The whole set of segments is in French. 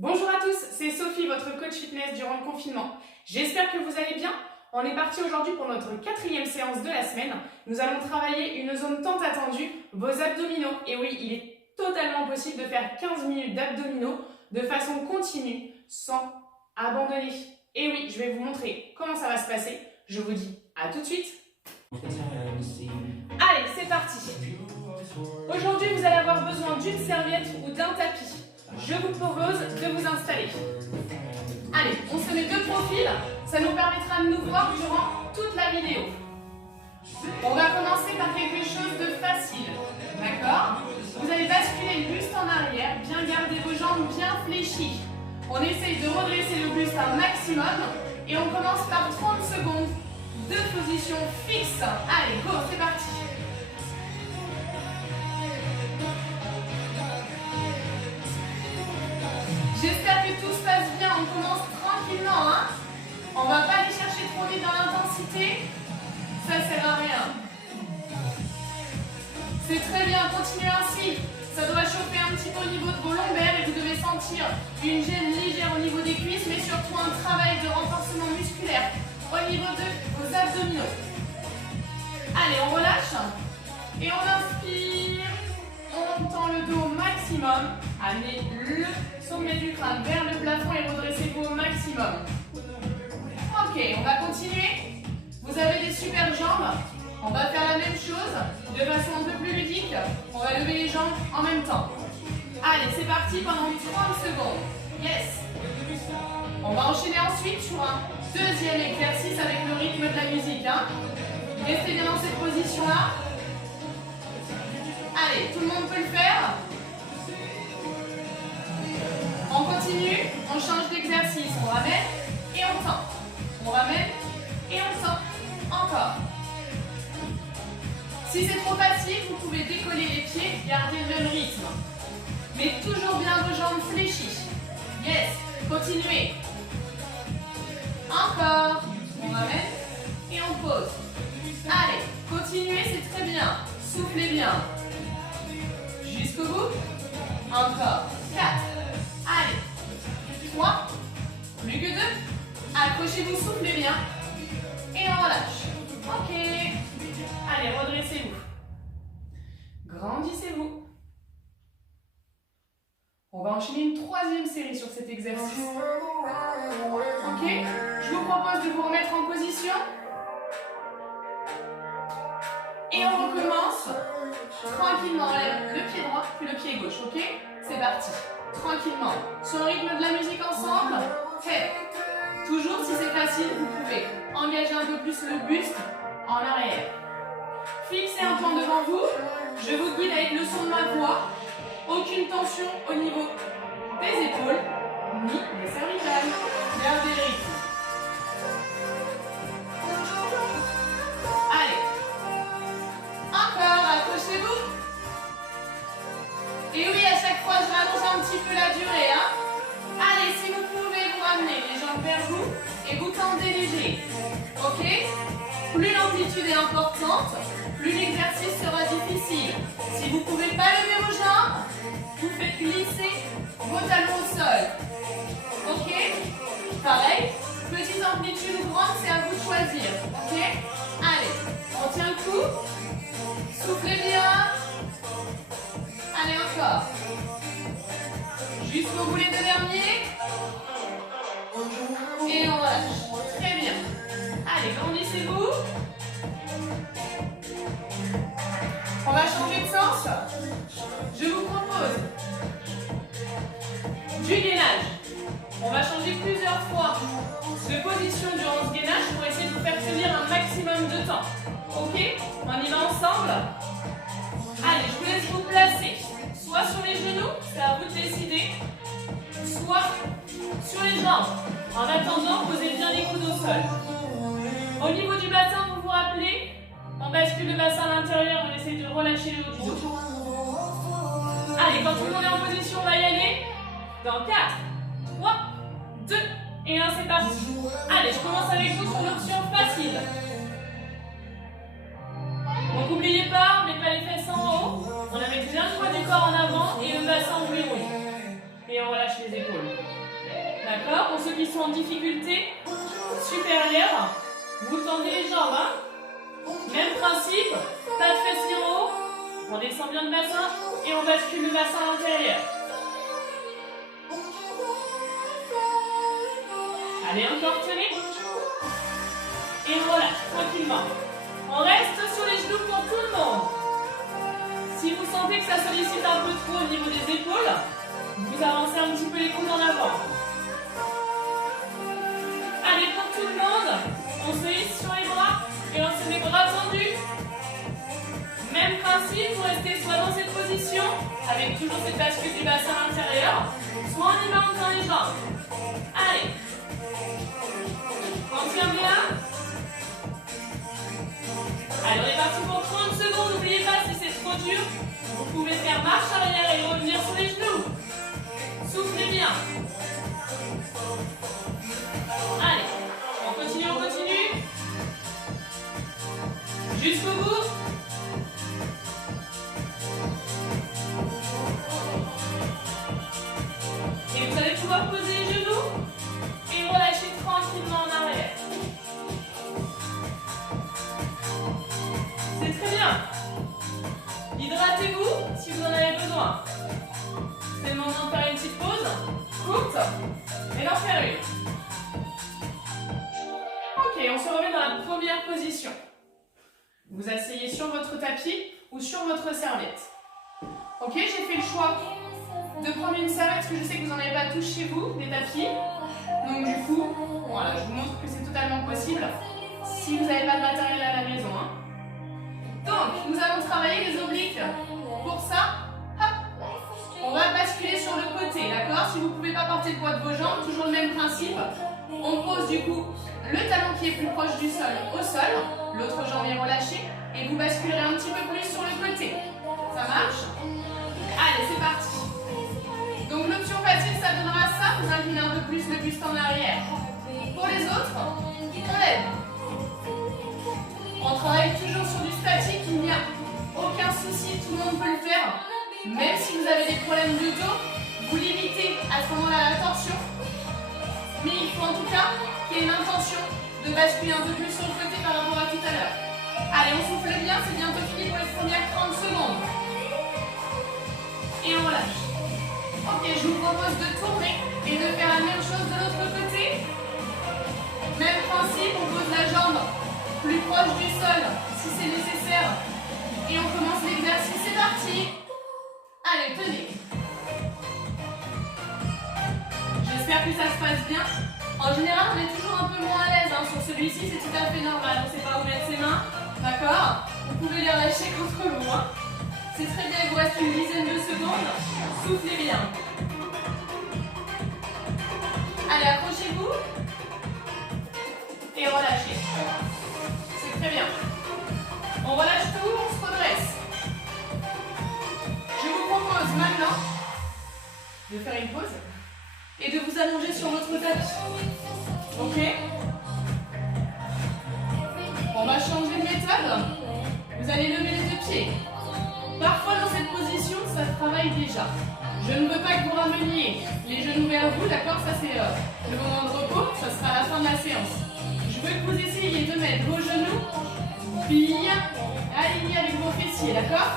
Bonjour à tous, c'est Sophie, votre coach fitness durant le confinement. J'espère que vous allez bien. On est parti aujourd'hui pour notre 4e séance de la semaine. Nous allons travailler une zone tant attendue, vos abdominaux. Et oui, il est totalement possible de faire 15 minutes d'abdominaux de façon continue, sans abandonner. Et oui, je vais vous montrer comment ça va se passer. Je vous dis à tout de suite. Allez, c'est parti. Aujourd'hui, vous allez avoir besoin d'une serviette ou d'un tapis. Je vous propose de vous installer. Allez, on se met de profil, ça nous permettra de nous voir durant toute la vidéo. On va commencer par quelque chose de facile, d'accord? Vous allez basculer le buste en arrière, bien garder vos jambes bien fléchies. On essaye de redresser le buste un maximum et on commence par 30 secondes de position fixe. Allez, go, c'est parti. J'espère que tout se passe bien, on commence tranquillement, hein. On va pas aller chercher trop vite dans l'intensité, ça sert à rien. C'est très bien, continuez ainsi. Ça doit chauffer un petit peu au niveau de vos lombaires et vous devez sentir une gêne légère au niveau des cuisses, mais surtout un travail de renforcement musculaire au niveau de vos abdominaux. Allez, on relâche et on inspire. On tend le dos au maximum. Amenez le sommet du crâne vers le plafond et redressez-vous au maximum. Ok, on va continuer. Vous avez des super jambes. On va faire la même chose de façon un peu plus ludique. On va lever les jambes en même temps. Allez, c'est parti pendant 30 secondes. Yes. On va enchaîner ensuite sur un deuxième exercice avec le rythme de la musique. Restez bien dans cette position-là. Allez, tout le monde peut le faire. On continue, on change d'exercice. On ramène et on tend. On ramène et on tend. Encore. Si c'est trop facile, vous pouvez décoller les pieds, garder le même rythme. Mais toujours bien vos jambes fléchies. Yes, continuez. Encore. On ramène et on pose. Allez, continuez, c'est très bien. Soufflez bien. Jusqu'au bout. Encore. 4. Allez. 3. Plus que 2. Accrochez-vous, soufflez bien. Et on relâche. Ok. Allez, redressez-vous. Grandissez-vous. On va enchaîner une troisième série sur cet exercice. Ok. Je vous propose de vous remettre en position. Et on recommence. Tranquillement, on lève le pied droit puis le pied gauche, ok? C'est parti. Tranquillement. Sur le rythme de la musique ensemble. Hey. Toujours, si c'est facile, vous pouvez engager un peu plus le buste en arrière. Fixez un point devant vous. Je vous guide avec le son de ma voix. Aucune tension au niveau des épaules, ni des cervicales. Gardez le rythme. Allez. Encore, accrochez-vous. Et oui, à chaque fois, je rallonge un petit peu la durée. Allez, si vous pouvez, vous ramenez les jambes vers vous et vous tendez léger. Ok? Plus l'amplitude est importante, plus l'exercice sera difficile. Si vous ne pouvez pas lever vos jambes, vous faites glisser vos talons au sol. Ok? Pareil, petite amplitude ou grande, c'est à vous de choisir. Ok? Allez, on tient le coup. Soufflez bien. Allez, encore. Jusqu'au bout les deux derniers. Et on relâche. Très bien. Allez, grandissez-vous. On va changer de sens. Je vous propose du gainage. On va changer plusieurs fois de position durant ce gainage pour essayer de vous faire tenir un maximum de temps. Ok? On y va ensemble. Allez, je vous laisse vous placer. Soit sur les genoux, c'est à vous de décider. Soit sur les jambes. En attendant, posez bien les coudes au sol. Au niveau du bassin, vous vous rappelez, on bascule le bassin à l'intérieur, on essaie de relâcher le haut du dos. Allez, quand tout le monde est en position, on va y aller. Dans 4, 3, 2 et 1, c'est parti. Allez, je commence avec vous sur l'option facile. Donc n'oubliez pas, on ne met pas les fesses en haut. On met bien le poids du corps en avant et le bassin on lui roule. Et on relâche les épaules. D'accord? Pour ceux qui sont en difficulté supérieure, vous tendez les jambes. Hein? Même principe, pas de fessiers en haut. On descend bien le bassin et on bascule le bassin à l'intérieur. Allez, encore tenez. Et on relâche tranquillement. On reste sur les genoux pour tout le monde. Si vous sentez que ça sollicite un peu trop au niveau des épaules, vous avancez un petit peu les coudes en avant. Allez, pour tout le monde, on se hisse sur les bras et on se met bras tendus. Même principe, vous restez soit dans cette position, avec toujours cette bascule du bassin à l'intérieur, soit on y va en tend les jambes. Allez. On tient bien. Allez, on est parti pour 30 secondes. N'oubliez pas, si c'est trop dur, vous pouvez faire marche arrière et revenir sur les genoux. Soufflez bien. Allez, on continue, on continue. Jusqu'au bout. Et vous allez pouvoir poser les genoux et relâcher tranquillement en arrière. C'est très bien. Hydratez-vous si vous en avez besoin. C'est le moment de faire une petite pause courte et d'en faire une. Ok, on se remet dans la première position. Vous asseyez sur votre tapis ou sur votre serviette. Ok, j'ai fait le choix de prendre une serviette parce que je sais que vous n'en avez pas tous chez vous, des tapis. Donc du coup, voilà, je vous montre que c'est totalement possible si vous n'avez pas de matériel à la maison. Hein. Donc, nous allons travailler les obliques. Pour ça, hop, on va basculer sur le côté, d'accord? Si vous ne pouvez pas porter le poids de vos jambes, toujours le même principe. On pose du coup le talon qui est plus proche du sol au sol, l'autre jambe est relâchée et vous basculerez un petit peu plus sur le côté. Ça marche? Allez, c'est parti. Donc l'option facile, ça donnera ça, vous inclinez un peu plus le buste en arrière. Pour les autres, on lève. On travaille toujours sur du statique, il n'y a aucun souci, tout le monde peut le faire. Même si vous avez des problèmes de dos, vous limitez à ce moment-là la torsion. Mais il faut en tout cas qu'il y ait une intention de basculer un peu plus sur le côté par rapport à tout à l'heure. Allez, on souffle bien, c'est bientôt fini pour les premières 30 secondes. Et on relâche. Ok, je vous propose de tourner et de faire la même chose de l'autre côté. Même principe, on pose la jambe plus proche du sol si c'est nécessaire. Et on commence l'exercice, c'est parti. Allez, tenez. J'espère que ça se passe bien. En général, on est toujours un peu moins à l'aise hein. Sur celui-ci, c'est tout à fait normal. On ne sait pas où mettre ses mains. D'accord? Vous pouvez les relâcher contre vous. Hein. C'est très bien, il vous reste une dizaine de secondes. Soufflez bien. Allez, accrochez-vous. Et relâchez. C'est très bien. On relâche tout, on se redresse. Je vous propose maintenant de faire une pause et de vous allonger sur votre tapis. Ok? On va changer de méthode. Vous allez lever les deux pieds. Parfois dans cette position, ça travaille déjà. Je ne veux pas que vous rameniez les genoux vers vous, d'accord? Ça c'est le moment de repos, ça sera à la fin de la séance. Je veux que vous essayiez de mettre vos genoux bien alignés avec vos fessiers, d'accord?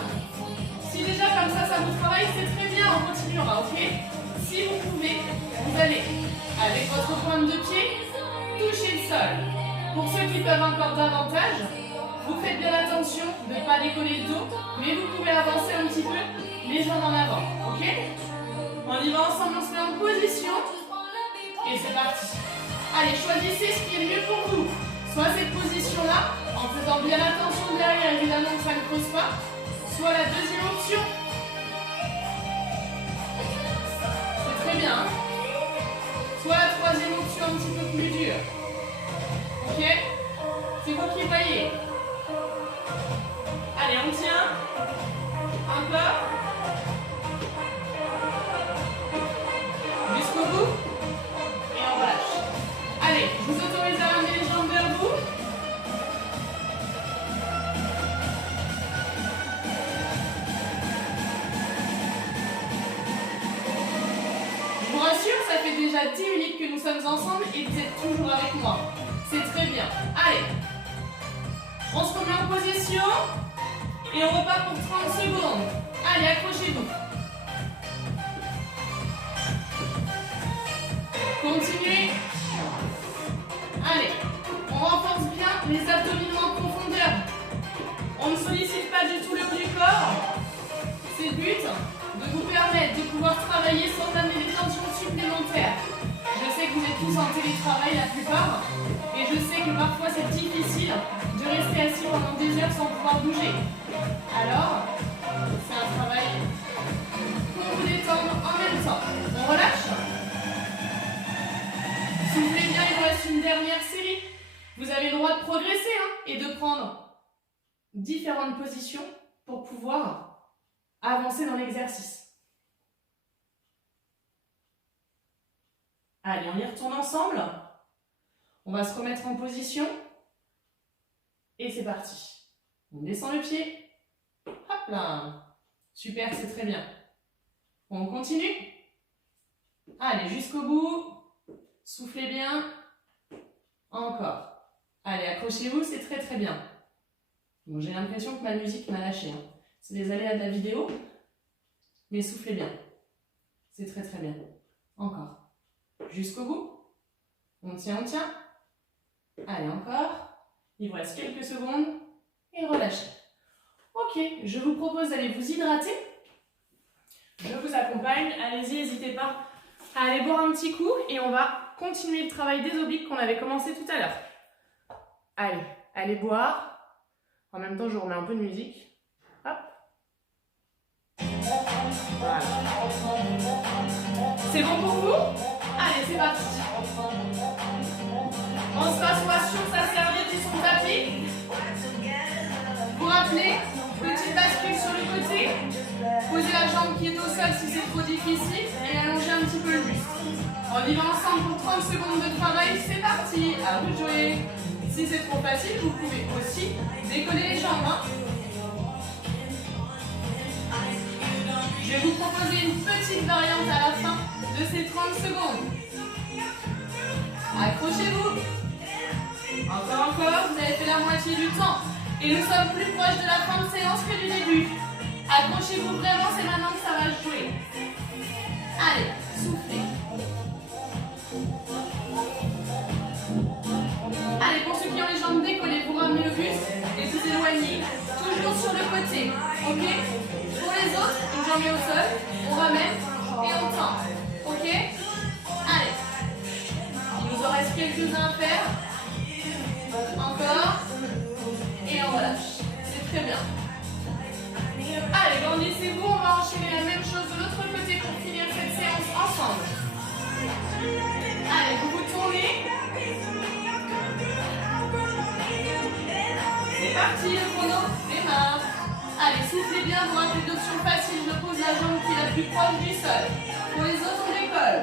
Si déjà comme ça vous travaille, c'est très bien, on continuera, ok? Si vous pouvez, vous allez, avec votre pointe de pied, toucher le sol. Pour ceux qui peuvent encore davantage, vous faites bien attention de ne pas décoller le dos, mais vous pouvez avancer un petit peu les jambes en avant, ok? On y va ensemble, on se met en position, et c'est parti. Allez, choisissez ce qui est mieux pour vous. Soit cette position-là, en faisant bien attention derrière, évidemment que ça ne creuse pas, soit la deuxième option. C'est très bien. Hein? Soit la troisième option un petit peu plus dure. Ok? C'est vous qui voyez. Allez, on tient. Un peu. Jusqu'au bout. Et on relâche. Allez, je vous autorise à ramener les jambes vers vous. Je vous rassure, ça fait déjà déjà 10 minutes que nous sommes ensemble et vous êtes toujours avec moi. C'est très bien. Allez, on se remet en position et on repart pour 30 secondes. Allez, accrochez-vous. Continuez. Allez, on renforce bien les abdominaux en profondeur. On ne sollicite pas du tout le haut du corps. C'est le but de vous permettre de pouvoir travailler sans amener des tensions supplémentaires. Je sais que vous êtes tous en télétravail la plupart, et je sais que parfois c'est difficile de rester assis pendant des heures sans pouvoir bouger. Alors, c'est un travail pour vous détendre en même temps. On relâche. Soufflez bien, il vous reste une dernière série. Vous avez le droit de progresser et de prendre différentes positions pour pouvoir avancer dans l'exercice. Allez, on y retourne ensemble. On va se remettre en position. Et c'est parti. On descend le pied. Hop là. Super, c'est très bien. On continue. Allez, jusqu'au bout. Soufflez bien. Encore. Allez, accrochez-vous, c'est très très bien. Bon, j'ai l'impression que ma musique m'a lâché. C'est les aléas de la vidéo. Mais soufflez bien. C'est très très bien. Encore. Jusqu'au bout. On tient, on tient. Allez, encore. Il vous reste quelques secondes. Et relâchez. Ok, je vous propose d'aller vous hydrater. Je vous accompagne. Allez-y, n'hésitez pas à aller boire un petit coup. Et on va continuer le travail des obliques qu'on avait commencé tout à l'heure. Allez, allez boire. En même temps, je remets un peu de musique. Hop. Voilà. C'est bon pour vous? Allez, c'est parti. On se rassoit sur sa serviette et son tapis. Vous rappelez, petite bascule sur le côté. Posez la jambe qui est au sol si c'est trop difficile et allongez un petit peu le buste. On y va ensemble pour 30 secondes de travail. C'est parti. À vous de jouer. Si c'est trop facile, vous pouvez aussi décoller les jambes. Je vais vous proposer une petite variante à la fin de ces 30 secondes. Accrochez-vous. Encore, vous avez fait la moitié du temps. Et nous sommes plus proches de la fin de séance que du début. Accrochez-vous vraiment, c'est maintenant que ça va jouer. Allez, soufflez. Allez, pour ceux qui ont les jambes décollées, vous ramenez le buste et vous éloignez. Toujours sur le côté. Ok? Pour les autres, une jambe est au sol, on ramène et on tend. Ok? Allez. Il nous en reste quelques-uns à faire. Encore. Et on relâche. C'est très bien. Allez, grandissez-vous. On va enchaîner la même chose de l'autre côté pour finir cette séance ensemble. Allez, vous vous tournez. C'est parti, le chrono démarre. Allez, soufflez bien, vous rappelez d'option facile. Je pose la jambe qui est la plus proche du sol. Pour les autres, on décolle.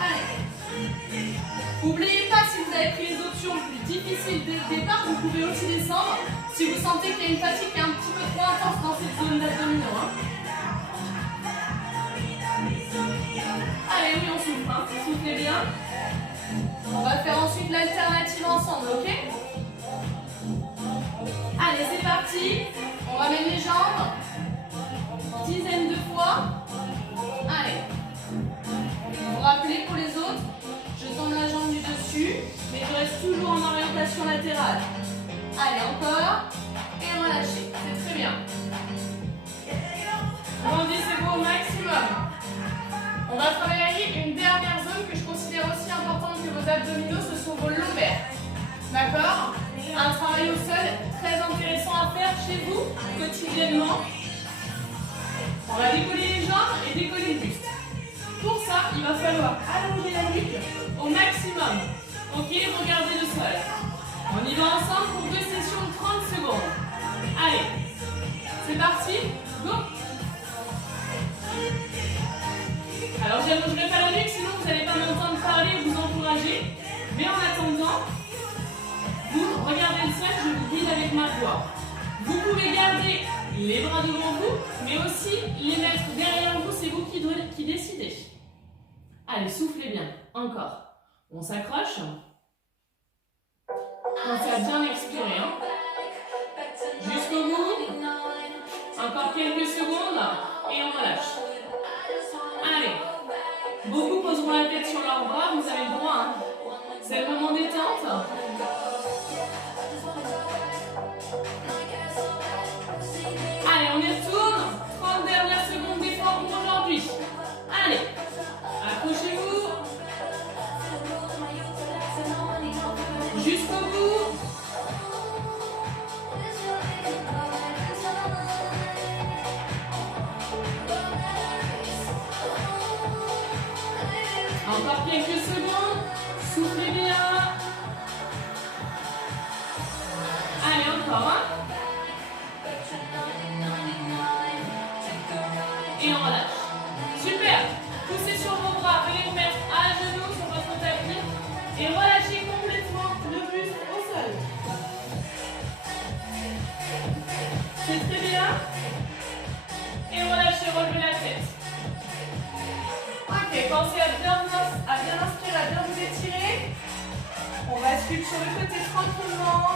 Allez. N'oubliez pas, si vous avez pris les options plus difficiles dès le départ, vous pouvez aussi descendre si vous sentez qu'il y a une fatigue qui est un petit peu trop intense dans cette zone d'abdominaux. Allez, oui, on souffle. Soufflez bien. On va faire ensuite l'alternative ensemble, ok? Allez, c'est parti. On ramène les jambes. Dizaine de fois. Allez. Vous rappelez pour les autres, je tourne la jambe du dessus, mais je reste toujours en orientation latérale. Allez, encore. Et relâchez. C'est très bien. Grandissez-vous au maximum. On va travailler une dernière zone que je considère aussi importante que vos abdominaux, ce sont vos lombaires. D'accord? Un travail au sol très intéressant à faire chez vous quotidiennement. On va décoller les jambes et décoller le buste. Pour ça, il va falloir allonger la nuque au maximum. Ok, regardez le sol. On y va ensemble pour 2 sessions de 30 secondes. Allez, c'est parti, go. Alors, je n'allongerai pas la nuque, sinon vous n'allez pas m'entendre parler ou vous encourager. Mais en attendant, vous regardez le sol, je vous guide avec ma voix. Vous pouvez garder les bras devant vous, mais aussi les mettre derrière vous, c'est vous qui décidez. Allez, soufflez bien. Encore. On s'accroche. Pensez à bien expirer. Hein. Jusqu'au bout. Encore quelques secondes. Et on relâche. Allez. Beaucoup poseront la tête sur leurs bras. Vous avez le droit. Hein. C'est le moment détente. Allez, on y retourne. 30 dernières secondes d'effort pour aujourd'hui. Allez. Accrochez-vous. Jusqu'au bout. Encore quelques secondes. Soufflez bien. Allez, encore. Hein. Et on relâche. Super. Poussez sur vos bras. Venez vous mettre à genoux sur votre tapis. Et relâchez complètement le buste au sol. C'est très bien. Et relâchez, relevez la tête. Ok, pensez à bien inspirer, à bien vous étirer. On bascule sur le côté tranquillement.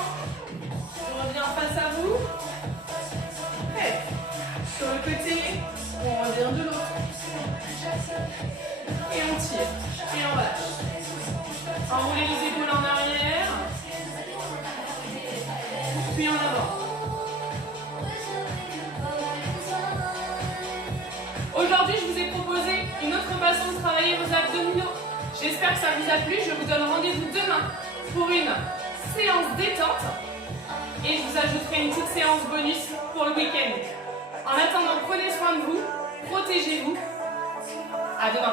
Je reviens face à vous. Prêt. Sur le côté, on revient de l'autre. Et on tire. Et on relâche. Enroulez les épaules en arrière. Puis en avant. Aujourd'hui, je vous ai proposé une autre façon de travailler vos abdominaux. J'espère que ça vous a plu. Je vous donne rendez-vous demain pour une séance détente. Et je vous ajouterai une petite séance bonus pour le week-end. En attendant, prenez soin de vous, protégez-vous. À demain.